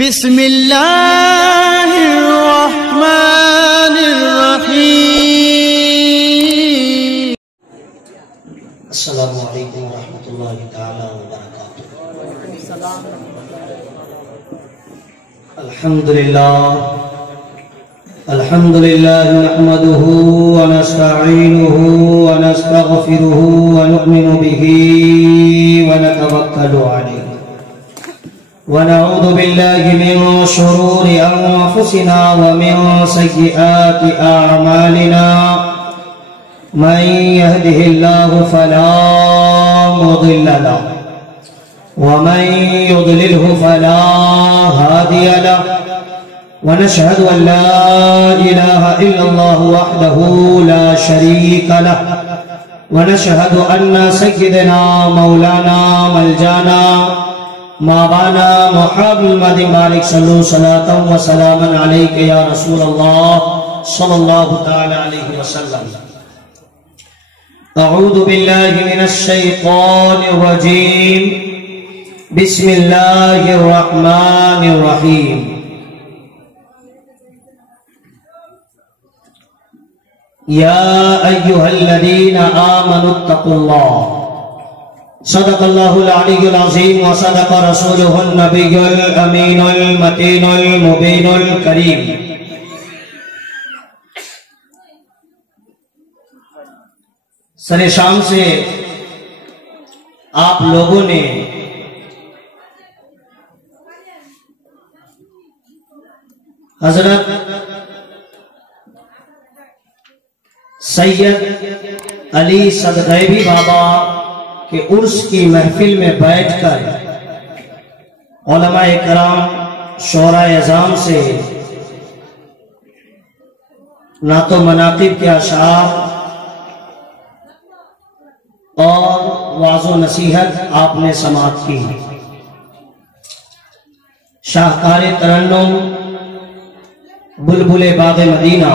بسم اللہ الرحمن الرحیم۔ السلام علیکم ورحمۃ اللہ تعالی وبرکاتہ۔ الحمد للہ نحمده ونستعینه ونستغفره ونؤمن به ونتوکل علیہ ونعوذ باللہ من شرور انفسنا ومن سیئات اعمالنا من يهده الله فلا مضل له ومن يضلله فلا هادي له ونشهد أن لا إله إلا الله وحده لا شريك له ونشهد أن سيدنا مولانا ملجانا مولانا محمد بارك صلوا صلاة وسلاما عليك يا رسول الله صلى الله تعالى عليه وسلم۔ أعوذ بالله من الشيطان الرجيم، بسم الله الرحمن الرحيم۔ يا أيها الذين آمنوا اتقوا الله، صدق الله العلي العظيم وصدق رسوله النبي الأمين المتين المبين الكريم۔ سر شام سے آپ لوگوں نے حضرت سید علی صدغیبی بابا کے عرس کی محفل میں بیٹھ کر علماء کرام شعراء اعظام سے نعت و مناقب کے اشعار اور وعظ و نصیحت آپ نے سماعت کی۔ شاہکار ترنم بلبل باغ مدینہ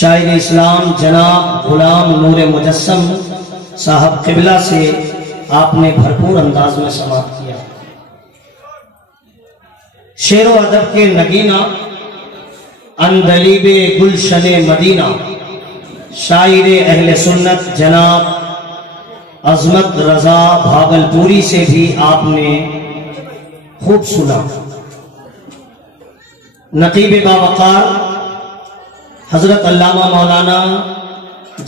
شاعر اسلام جناب غلام نور مجسم صاحب قبلہ سے آپ نے بھرپور انداز میں سماعت کیا۔ شعر و ادب کے نگینہ اندلیب گلشن مدینہ شاعر اہل سنت جناب عظمت رضا بھاگلپوری سے بھی آپ نے خوب سنا۔ نقیب باوقار حضرت علامہ مولانا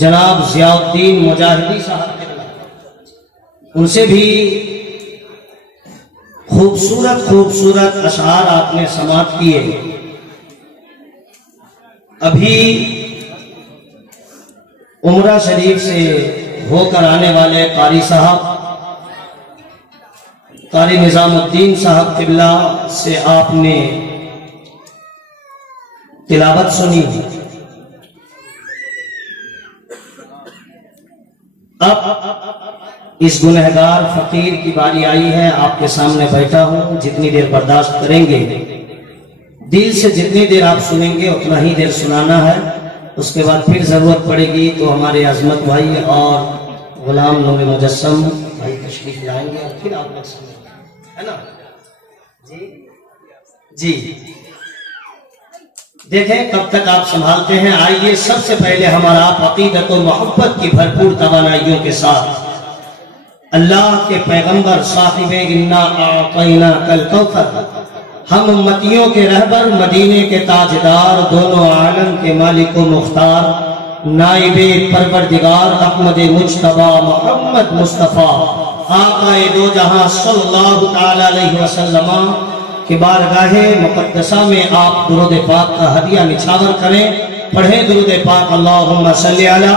جناب ضیاء الدین مجاہدی صاحب ان سے بھی خوبصورت اشعار آپ نے سماعت کیے۔ ابھی عمرہ شریف سے ہو کر آنے والے قاری صاحب قاری نظام الدین صاحب قبلہ سے آپ نے تلاوت سنی۔ اب اس گنہگار فقیر کی باری آئی ہے، آپ کے سامنے بیٹھا ہوں، جتنی دیر برداشت کریں گے، دل سے جتنی دیر آپ سنیں گے اتنا ہی دیر سنانا ہے۔ اس کے بعد پھر ضرورت پڑے گی تو ہمارے عظمت بھائی اور غلام نور مجسم بھائی تشریف لائیں گے اور پھر آپ لوگ سنیں گے، ہے نا؟ جی دیکھیں کب تک آپ سنبھالتے ہیں۔ آئیے سب سے پہلے ہمارا عقیدت و محبت کی بھرپور توانائیوں کے ساتھ اللہ کے پیغمبر صاحب انا اعطیناک الکوثر، ہم امتیوں کے رہبر، مدینے کے تاجدار، دونوں عالم کے مالک و مختار، نائب پروردگار احمد مجتبی محمد مصطفیٰ آقا دو جہاں صلی اللہ تعالی علیہ وسلم کہ بارگاہ مقدسہ میں آپ درود پاک کا ہدیہ نچھاور کریں۔ پڑھیں درود پاک، اللہم صلی علی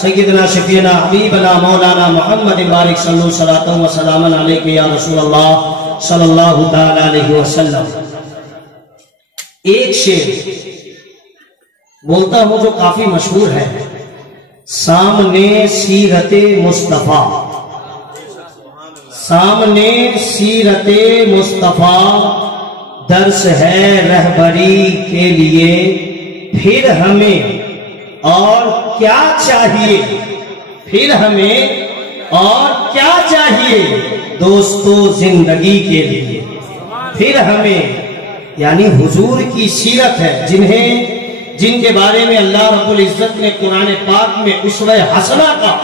سیدنا شفیعنا حبیبنا مولانا محمد بارک صلو صلاۃ و سلاما علیک یا رسول اللہ صلی اللہ تعالی علیہ وسلم۔ ایک شعر بولتا ہوں جو کافی مشہور ہے، سامنے سیرت مصطفیٰ، سامنے سیرت مصطفیٰ درس ہے رہبری کے لیے، پھر ہمیں اور کیا چاہیے، پھر ہمیں اور کیا چاہیے دوستو زندگی کے لیے۔ پھر ہمیں یعنی حضور کی سیرت ہے، جن کے بارے میں اللہ رب العزت نے قرآن پاک میں اسوہ حسنہ کا،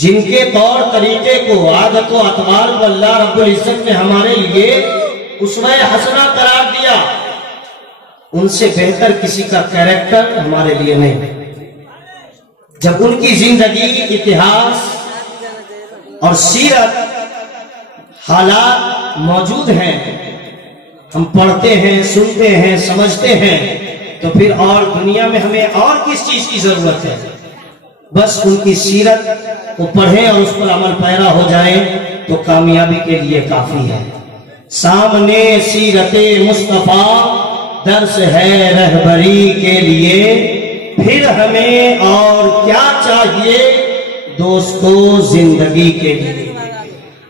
جن کے طور طریقے کو، عادت و اطوار کو اللہ رب العزت نے ہمارے لیے اسوہ حسنہ قرار دیا، ان سے بہتر کسی کا کیریکٹر ہمارے لیے نہیں۔ جب ان کی زندگی، اتہاس اور سیرت، حالات موجود ہیں، ہم پڑھتے ہیں، سنتے ہیں، سمجھتے ہیں، تو پھر اور دنیا میں ہمیں اور کس چیز کی ضرورت ہے؟ بس ان کی سیرت کو پڑھیں اور اس پر عمل پیرا ہو جائیں تو کامیابی کے لیے کافی ہے۔ سامنے سیرت مصطفیٰ درس ہے رہبری کے لیے، پھر ہمیں اور کیا چاہیے دوستو زندگی کے لیے۔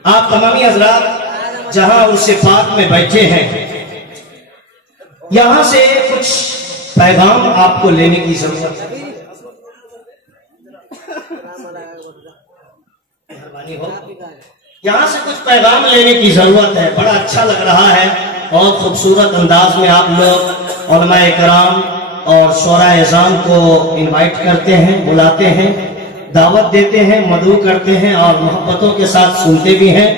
آپ تمامی حضرات جہاں عرص پاک میں بیٹھے ہیں، یہاں سے کچھ پیغام آپ کو لینے کی ضرورت ہے۔ یہاں سے کچھ پیغام لینے کی ضرورت ہے۔ بڑا اچھا لگ رہا ہے، بہت خوبصورت انداز میں آپ لوگ علماء کرام اور شعراء اذان کو انوائٹ کرتے ہیں، بلاتے ہیں، دعوت دیتے ہیں، مدعو کرتے ہیں اور محبتوں کے ساتھ سنتے بھی ہیں،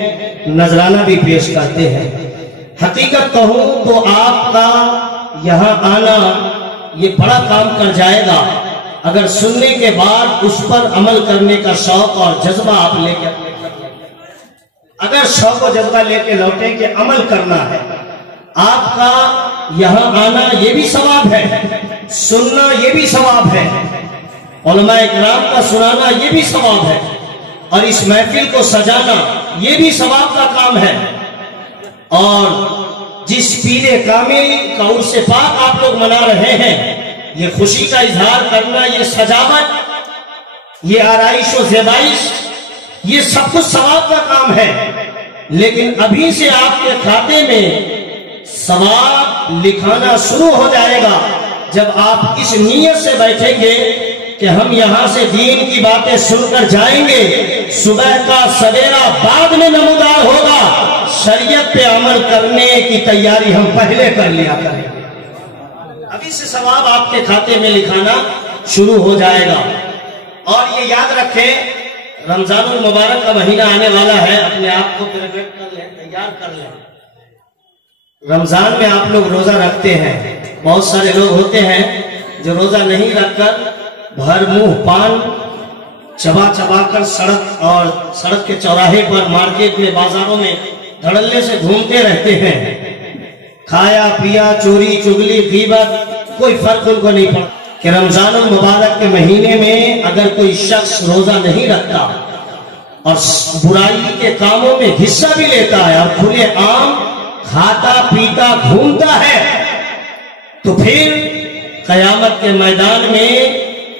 نذرانہ بھی پیش کرتے ہیں۔ حقیقت کہوں تو آپ کا یہاں آنا یہ بڑا کام کر جائے گا اگر سننے کے بعد اس پر عمل کرنے کا شوق اور جذبہ آپ لے کے اگر شوق و جذبہ لے کے لوٹیں کہ عمل کرنا ہے، آپ کا یہاں آنا یہ بھی ثواب ہے، سننا یہ بھی ثواب ہے، علماء کرام کا سنانا یہ بھی ثواب ہے، اور اس محفل کو سجانا یہ بھی ثواب کا کام ہے۔ اور جس پیر کامل کا عرص پاک آپ لوگ منا رہے ہیں، یہ خوشی کا اظہار کرنا، یہ سجاوٹ، یہ آرائش و زیبائش، یہ سب کچھ ثواب کا کام ہے، لیکن ابھی سے آپ کے کھاتے میں ثواب لکھانا شروع ہو جائے گا جب آپ اس نیت سے بیٹھیں گے کہ ہم یہاں سے دین کی باتیں سن کر جائیں گے، صبح کا سویرا بعد میں نمودار ہوگا، شریعت پہ عمل کرنے کی تیاری ہم پہلے کر لیا کریں گے۔ ابھی سے ثواب آپ کے کھاتے میں لکھانا شروع ہو جائے گا۔ اور یہ یاد رکھیں، رمضان المبارک کا مہینہ آنے والا ہے، اپنے آپ کو پریپیئر کر لیں، تیار کر لیں۔ رمضان میں آپ لوگ روزہ رکھتے ہیں، بہت سارے لوگ ہوتے ہیں جو روزہ نہیں رکھ کر بھر منہ پان چبا چبا کر سڑک کے چوراہے پر، مارکیٹ میں، بازاروں میں دھڑلے سے گھومتے رہتے ہیں۔ کھایا پیا، چوری چگلی، غیبت، کوئی فرق ان کو نہیں پڑتا کہ رمضان المبارک کے مہینے میں اگر کوئی شخص روزہ نہیں رکھتا اور برائی کے کاموں میں حصہ بھی لیتا ہے اور کھلے عام کھاتا پیتا گھومتا ہے، تو پھر قیامت کے میدان میں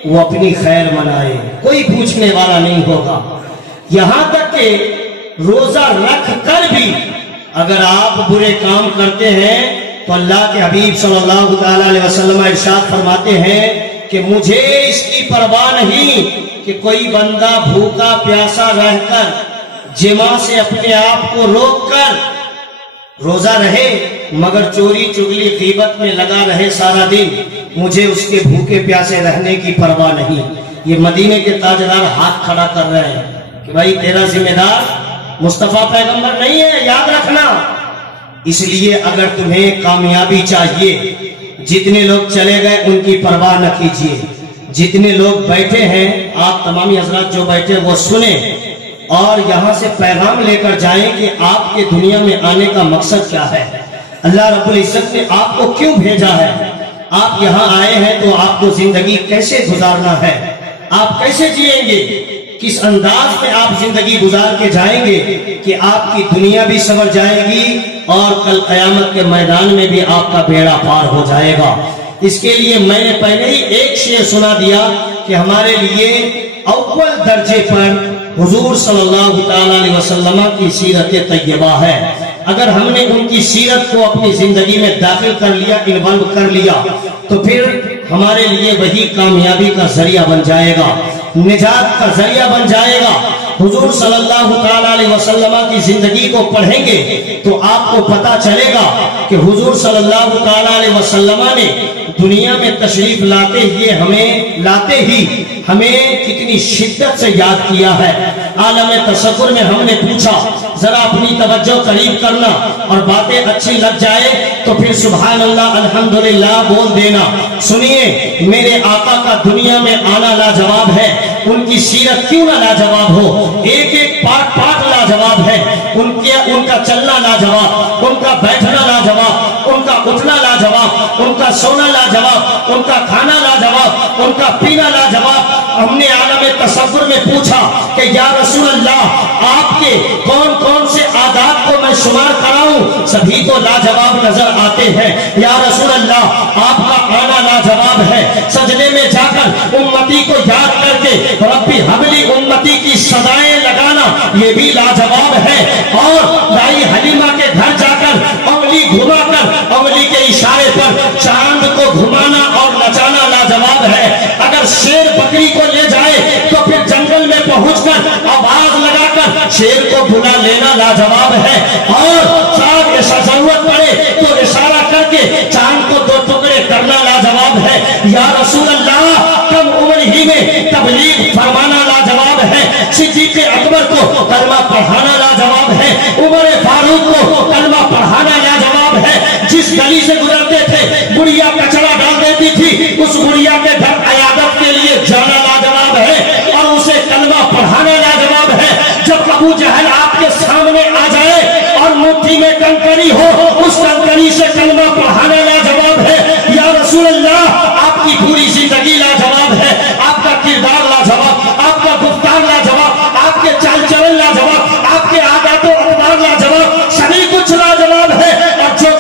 وہ اپنی خیر منائے، کوئی پوچھنے والا نہیں ہوگا۔ یہاں تک کہ روزہ رکھ کر بھی اگر آپ برے کام کرتے ہیں تو اللہ کے حبیب صلی اللہ تعالی علیہ وسلم ارشاد فرماتے ہیں کہ مجھے اس کی پرواہ نہیں کہ کوئی بندہ بھوکا پیاسا رہ کر، جماع سے اپنے آپ کو روک کر روزہ رہے مگر چوری چگلی غیبت میں لگا رہے سارا دن، مجھے اس کے بھوکے پیاسے رہنے کی پرواہ نہیں۔ یہ مدینے کے تاجدار ہاتھ کھڑا کر رہے ہیں کہ بھائی تیرا ذمہ دار مصطفیٰ پیغمبر نہیں ہے، یاد رکھنا۔ اس لیے اگر تمہیں کامیابی چاہیے، جتنے لوگ چلے گئے ان کی پرواہ نہ کیجیے، جتنے لوگ بیٹھے ہیں آپ تمامی حضرات جو بیٹھے وہ سنیں اور یہاں سے پیغام لے کر جائیں کہ آپ کے دنیا میں آنے کا مقصد کیا ہے، اللہ رب العزت نے آپ کو کیوں بھیجا ہے، آپ یہاں آئے ہیں تو آپ کو زندگی کیسے گزارنا ہے، آپ کیسے جئیں گے، کس انداز میں آپ زندگی گزار کے جائیں گے کہ آپ کی دنیا بھی سنور جائے گی اور کل قیامت کے میدان میں بھی آپ کا بیڑا پار ہو جائے گا۔ اس کے لیے میں نے پہلے ہی ایک شعر سنا دیا کہ ہمارے لیے اول درجے پر حضور صلی اللہ تعالی علیہ وسلم کی سیرت طیبہ ہے۔ اگر ہم نے ان کی سیرت کو اپنی زندگی میں داخل کر لیا، انوالو کر لیا، تو پھر ہمارے لیے وہی کامیابی کا ذریعہ بن جائے گا، نجات کا ذریعہ بن جائے گا۔ حضور صلی اللہ تعالیٰ علیہ وسلم کی زندگی کو پڑھیں گے تو آپ کو پتا چلے گا کہ حضور صلی اللہ تعالیٰ علیہ وسلم نے دنیا میں تشریف لاتے ہی ہمیں کتنی شدت سے یاد کیا ہے۔ عالم تصور میں ہم نے پوچھا ذرا اپنی توجہ قریب کرنا اور باتیں اچھی لگ جائے تو پھر سبحان اللہ الحمدللہ بول دینا۔ سنیے میرے آقا کا دنیا میں آنا لاجواب ہے، ان کی سیرت کیوں نہ لاجواب ہو، ایک ایک پارٹ لاجواب ہے، ان کا چلنا لاجواب، ان کا بیٹھنا لاجواب، ان کا اٹھنا لاجواب، ان کا سونا لاجواب، ان کا کھانا لاجواب، ان کا پینا لاجواب۔ ہم نے عالم تصور میں پوچھا کہ یا رسول اللہ آپ کے کون کون سے عادات کو میں شمار کراؤں، سبھی تو لاجواب نظر آتے ہیں۔ یا رسول اللہ آپ کا آنا لاجواب ہے، سجدے میں جا کر امتی کو یاد کر کے ربی حبلی امتی کی صدائیں لگانا یہ بھی لاجواب ہے، اور دائی حلیمہ کے گھر جا کر انگلی گھما کر انگلی کے اشارے پر چاند کو گھمانا اور نچانا لاجواب ہے۔ اگر شیر بکری کو لے جائے تو پھر جنگل میں پہنچ کر آواز لگا کر شیر کو بلا لینا لاجواب ہے، اور ضرورت پڑے تو اشارہ کر کے چاند کو دو ٹکڑے کرنا لاجواب ہے۔ یا رسول اللہ کم عمر ہی میں تبلیغ فرمانا لاجواب ہے، صدیق اکبر کو کلمہ پڑھانا لاجواب ہے، عمر فاروق کو کلمہ پڑھانا لاجواب ہے۔ جس گلی سے گزرتے تھے گڑیا کچرا ڈال دیتی تھی، اس گڑیا کے گھر عیادت کے لیے جانا لاجواب ہے اور اسے کلمہ پڑھانا لاجواب ہے۔ جب ابو جہل آپ کے سامنے آ جائے اور مٹھی میں کنکری ہو، اس کنکری سے کلمہ پڑھانا لاجواب ہے۔ یا رسول اللہ آپ کی پوری زندگی لاجواب ہے، آپ کا کردار لاجواب، آپ کا گفتار لاجواب، آپ کے چال چلن لاجواب، آپ کے عادات و اقدار لاجواب، سبھی کچھ لاجواب ہے۔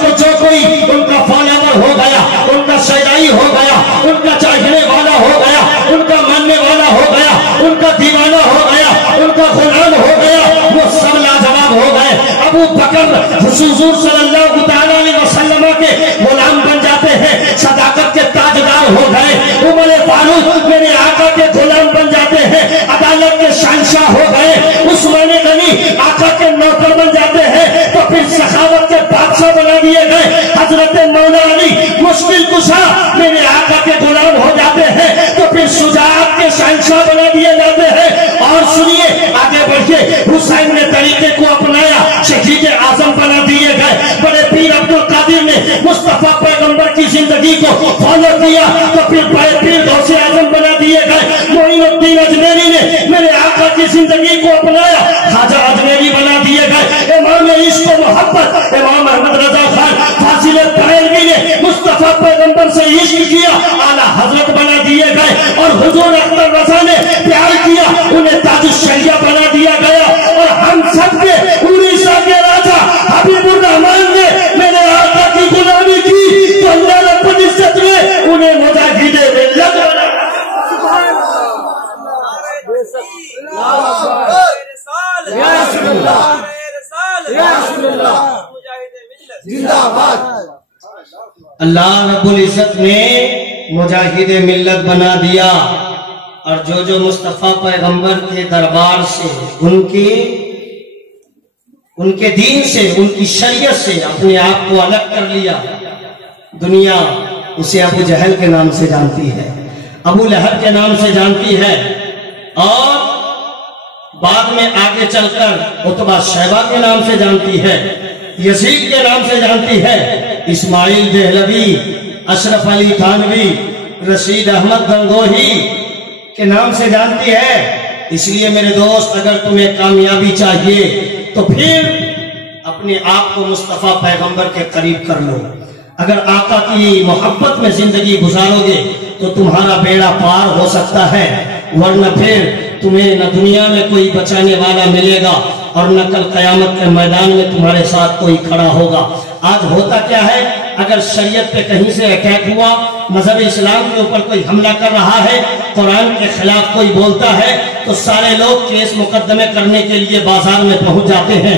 اور جو کوئی ان کا فالوور ہو گیا، ان کا شیعی ہو گیا، ان کا چاہنے والا ہو گیا، ان کا ماننے والا ہو گیا، ان کا دیوانہ ہو گیا، ان کا غلام ہو گیا، وہ سب لاجواب ہو گئے۔ ابو بکر حضور صلی اللہ تعالیٰ علیہ وسلم کے غلام بن جاتے ہیں، صداقت کے تاجدار ہو گئے۔ عمر فاروق میرے آقا کے غلام بن جاتے ہیں، عدالت کے شہنشاہ ہو گئے۔ عثمان غنی آقا کے نوکر بن جاتے ہیں تو پھر سخاوت کے بادشاہ بنا دیے گئے۔ حضرت مولا علی مشکل کشا میرے آقا کے غلام ہو جاتے ہیں تو پھر شجاعت کے شہنشاہ بنا دیے جاتے ہیں۔ اور سنیے آگے بڑھیے، حسین نے طریقے کو اپنایا، شہید اعظم بنا دیے گئے۔ بڑے پیر عبد القادر نے مصطفیٰ پیغمبر کی زندگی کو فالو کیا تو پھر بڑے پیر غوث اعظم بنا دیے گئے۔ معین الدین اجمیری نے میرے آقا کی زندگی کو اپنایا، خواجہ اجمیری بنا دیے گئے۔ امام عشق و محبت امام احمد رضا خان فاضل بریلوی نے مصطفیٰ پیغمبر سے عشق کیا، اعلیٰ حضرت بنا دیے گئے۔ اور حضور اختر رضا نے پیار کیا، انہیں تاج الشریعہ بنا دیا گیا۔ اور ہم سب کے اڑیسہ کے راجا حبیب الرحمان نے میرے آقا کی غلامی کی تو اللہ رب العزت نے انہیں مجاہد ملت بنا۔ اللہ رب العزت نے مجاہد ملت بنا دیا، اور جو مصطفیٰ پیغمبر کے دربار سے ان کے دین سے ان کی شریعت سے اپنے آپ کو الگ کر لیا، دنیا اسے ابو جہل کے نام سے جانتی ہے، ابو لہب کے نام سے جانتی ہے، اور بعد میں آگے چل کر عتبہ شیبہ کے نام سے جانتی ہے، یزید کے نام سے جانتی ہے، اسماعیل دہلوی، اشرف علی تھانوی، رشید احمد گنگوہی کے نام سے جانتی ہے۔ اس لیے میرے دوست اگر تمہیں کامیابی چاہیے تو پھر اپنے آپ کو مصطفیٰ پیغمبر کے قریب کر لو۔ اگر آقا کی محبت میں زندگی گزارو گے تو تمہارا بیڑا پار ہو سکتا ہے، ورنہ پھر تمہیں نہ دنیا میں کوئی بچانے والا ملے گا اور نہ کل قیامت کے میدان میں تمہارے ساتھ کوئی کھڑا ہوگا۔ آج ہوتا کیا ہے، اگر شریعت پہ کہیں سے اٹیک ہوا، مذہب اسلام کے اوپر کوئی حملہ کر رہا ہے، قرآن کے خلاف کوئی بولتا ہے تو سارے لوگ کیس مقدمے کرنے کے لیے بازار میں پہنچ جاتے ہیں۔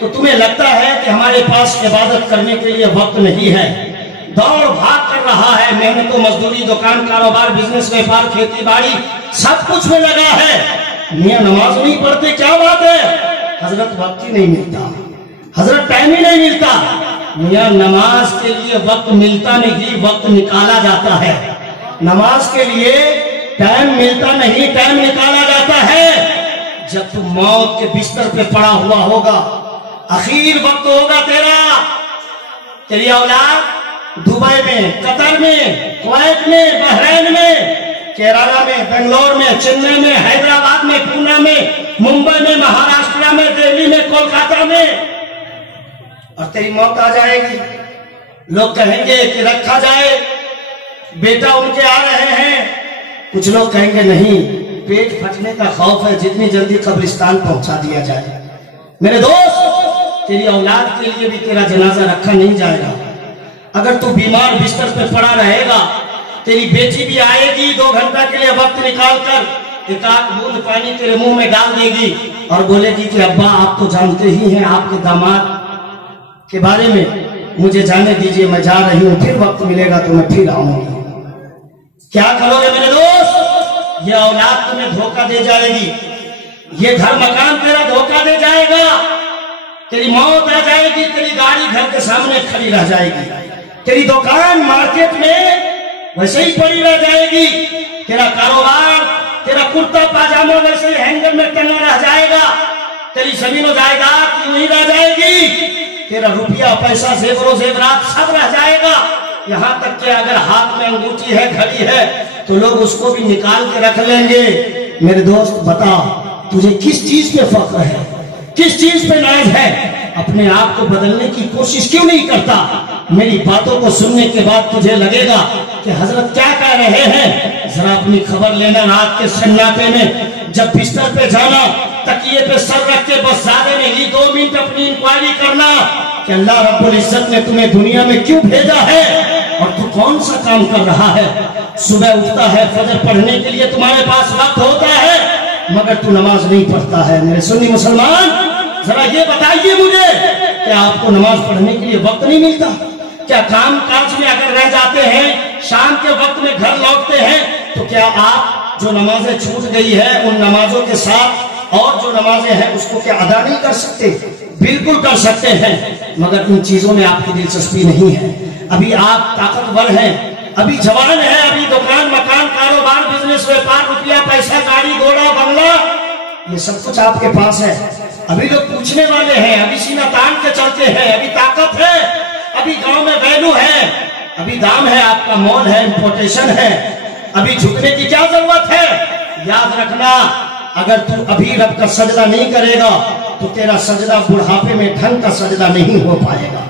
تو تمہیں لگتا ہے کہ ہمارے پاس عبادت کرنے کے لیے وقت نہیں ہے، دوڑ بھاگ کر رہا ہے، محنت و مزدوری، دکان، کاروبار، بزنس، ویپار، کھیتی باڑی سب کچھ میں لگا ہے، میاں نماز نہیں پڑھتے، کیا بات ہے؟ حضرت وقت ہی نہیں ملتا، حضرت ٹائم ہی نہیں ملتا۔ میاں نماز کے لیے وقت ملتا نہیں، وقت نکالا جاتا ہے۔ نماز کے لیے ٹائم ملتا نہیں، ٹائم نکالا جاتا ہے۔ جب تم موت کے بستر پہ پڑا ہوا ہوگا، آخر وقت ہوگا تیری اولاد دبئی میں، قطر میں، کویت میں، بحرین میں، کیرالا میں، بنگلور میں، چنئی میں، حیدرآباد میں، پونا میں، ممبئی میں، مہاراشٹر میں، دہلی میں، کولکاتہ میں، اور تیری موت آ جائے گی۔ لوگ کہیں گے کہ رکھا جائے، بیٹا ان کے آ رہے ہیں۔ کچھ لوگ کہیں گے نہیں، پیٹ پھٹنے کا خوف ہے، جتنی جلدی قبرستان پہنچا دیا جائے۔ میرے دوست، تیری اولاد کے لیے بھی تیرا جنازہ رکھا نہیں جائے گا۔ اگر تو بیمار بستر پہ پڑا رہے گا، تیری بیٹی بھی آئے گی 2 گھنٹہ کے لیے وقت نکال کر، ایک آدھ بوند پانی تیرے منہ میں ڈال دے گی اور بولے گی کہ ابا آپ تو جانتے ہی ہیں آپ کے داماد کے بارے میں، مجھے جانے دیجئے، میں جا رہی ہوں، پھر وقت ملے گا تو میں پھر آؤں گی۔ کیا کرو گے میرے دوست؟ یہ اولاد تمہیں دھوکہ دے جائے گی، یہ گھر مکان تیرا دھوکہ دے جائے گا، تیری موت آ جائے گی، تیری گاڑی گھر کے سامنے کھڑی رہ جائے گی، تیری دکان مارکیٹ میں ویسے ہی پڑی رہ جائے گی، تیرا کاروبار، تیرا کرتا پاجامہ ویسے ہی ہینگر میں ٹنگا رہ جائے گا، تیری زمین و جائیداد وہیں رہ جائے گی، تیرا روپیہ پیسہ زیور و زیورات سب رہ جائے گا، یہاں تک کہ اگر ہاتھ میں انگوٹھی ہے، گھڑی ہے، تو لوگ اس کو بھی نکال کے رکھ لیں گے۔ میرے دوست بتا، تجھے کس چیز پہ فخر ہے، کس چیز پہ ناز ہے؟ اپنے آپ کو بدلنے کی کوشش کیوں نہیں کرتا؟ میری باتوں کو سننے کے بعد تجھے لگے گا کہ حضرت کیا کہہ رہے ہیں، ذرا اپنی خبر لینا۔ رات کے سناٹے میں جب بستر پہ جانا، تکیے پہ سر رکھ کے بس زیادہ نہیں 2 منٹ اپنی انکوائری کرنا کہ اللہ رب العزت نے تمہیں دنیا میں کیوں بھیجا ہے اور تو کون سا کام کر رہا ہے۔ صبح اٹھتا ہے، فجر پڑھنے کے لیے تمہارے پاس وقت ہوتا ہے، مگر تو نماز نہیں پڑھتا ہے۔ میرے سنی مسلمان، ذرا یہ بتائیے مجھے، کیا آپ کو نماز پڑھنے کے لیے وقت نہیں ملتا؟ کیا کام کاج میں اگر رہ جاتے ہیں، شام کے وقت میں گھر لوٹتے ہیں، تو کیا آپ جو نمازیں چھوٹ گئی ہے ان نمازوں کے ساتھ اور جو نمازیں ہیں اس کو کیا ادا نہیں کر سکتے؟ بالکل کر سکتے ہیں، مگر ان چیزوں میں آپ کی دلچسپی نہیں ہے۔ ابھی آپ طاقتور ہیں، ابھی جوان ہیں، ابھی دکان، مکان، کاروبار، بزنس، ویپار، روپیہ، پیسہ، گاڑی، گھوڑا، بنگلہ، یہ سب کچھ آپ کے پاس ہے۔ ابھی لوگ پوچھنے والے ہیں، ابھی سینہ تان کے چلتے ہیں، ابھی طاقت ہے، ابھی گاؤں میں ویلو ہے، ابھی دام ہے، آپ کا مول ہے، امپورٹیشن ہے، ابھی جھکنے کی کیا ضرورت ہے؟ یاد رکھنا، اگر تو ابھی رب کا سجدہ نہیں کرے گا تو تیرا سجدہ بڑھاپے میں ڈھنگ کا سجدہ نہیں ہو پائے گا۔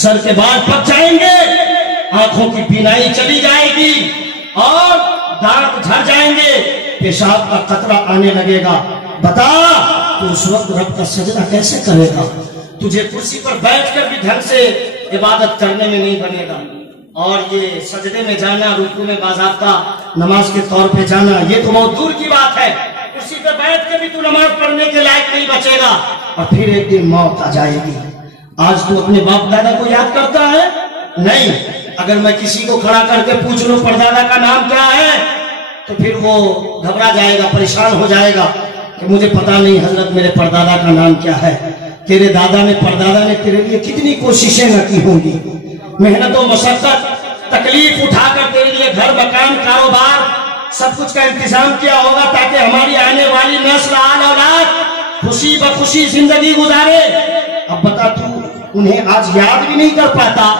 سر کے بال پک جائیں گے، آنکھوں کی بینائی چلی جائے گی اور دانت جھڑ جائیں گے، پیشاب کا قطرہ آنے لگے گا۔ بتا، تو اس وقت رب کا سجدہ کیسے کرے گا؟ تجھے کرسی پر بیٹھ کر بھی ڈھنگ سے عبادت کرنے میں نہیں بنے گا، اور یہ سجدے میں جانا، رکوع میں باضابطہ نماز کے طور پہ جانا، یہ تو بہت دور کی بات ہے۔ کرسی پہ بیٹھ کے بھی تو نماز پڑھنے کے لائق نہیں بچے گا، اور پھر ایک دن موت آ جائے گی۔ آج تو اپنے باپ دادا کو یاد کرتا ہے؟ نہیں۔ اگر میں کسی کو کھڑا کر کے پوچھ لوں پردادا کا نام کیا ہے، تو پھر وہ گھبرا جائے گا، پریشان ہو جائے گا کہ مجھے پتا نہیں حضرت میرے پردادا کا نام کیا ہے۔ تیرے دادا نے، پردادا نے تیرے لیے کتنی کوششیں نہ کی ہوں گی، محنت و مشقت، تکلیف اٹھا کر تیرے لیے گھر، مکان، کاروبار سب کچھ کا انتظام کیا ہوگا تاکہ ہماری آنے والی نسل، آل اولاد خوشی بخوشی زندگی گزارے۔ اب بتا، تو انہیں آج یاد بھی نہیں کر پاتا،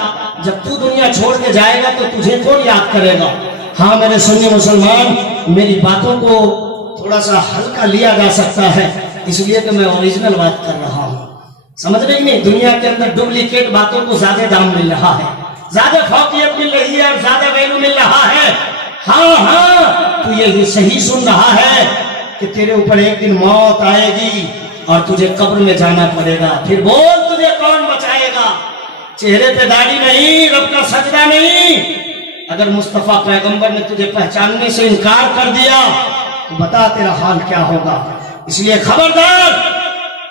جب تو دنیا چھوڑ کے جائے گا تو تجھے کون یاد کرے گا؟ ہاں میرے سنی مسلمان، میری باتوں کو تھوڑا سا ہلکا لیا جا سکتا ہے، اس لیے کہ میں اوریجنل بات کر رہا ہوں، سمجھ رہی نہیں؟ دنیا کے اندر ڈپلیکیٹ باتوں کو زیادہ دام مل رہا ہے، زیادہ فوقیت مل رہی ہے اور زیادہ ویلو مل رہا ہے۔ ہاں، تو یہ صحیح سن رہا ہے کہ تیرے اوپر ایک دن موت آئے گی اور تجھے قبر میں جانا پڑے گا۔ پھر بول، تجھے کون بچائے گا؟ چہرے پہ داڑھی نہیں، رب کا سجدہ نہیں۔ اگر مصطفیٰ پیغمبر نے تجھے پہچاننے سے انکار کر دیا تو بتا تیرا حال کیا ہوگا۔ اس لیے خبردار،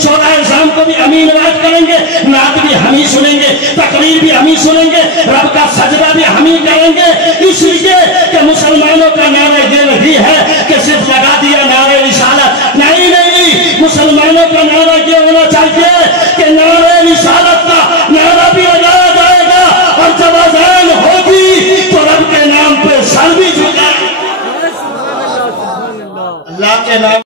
شورائے شام کو بھی ہم ہی روایت کریں گے، نعت بھی ہم ہی سنیں گے، تقریر بھی ہم ہی سنیں گے، رب کا سجدہ بھی ہم ہی کریں گے، اس لیے کہ مسلمانوں کا نعرہ یہ نہیں ہے کہ صرف لگا دیا نعرہ رسالت، نہیں نہیں، مسلمانوں کا نعرہ یہ ہونا چاہیے کہ نعرہ رسالت کا نعرہ بھی لگایا جائے گا، اور جب اذان ہوگی تو رب کے نام پہ سر بھی جھکائے، اللہ کے نام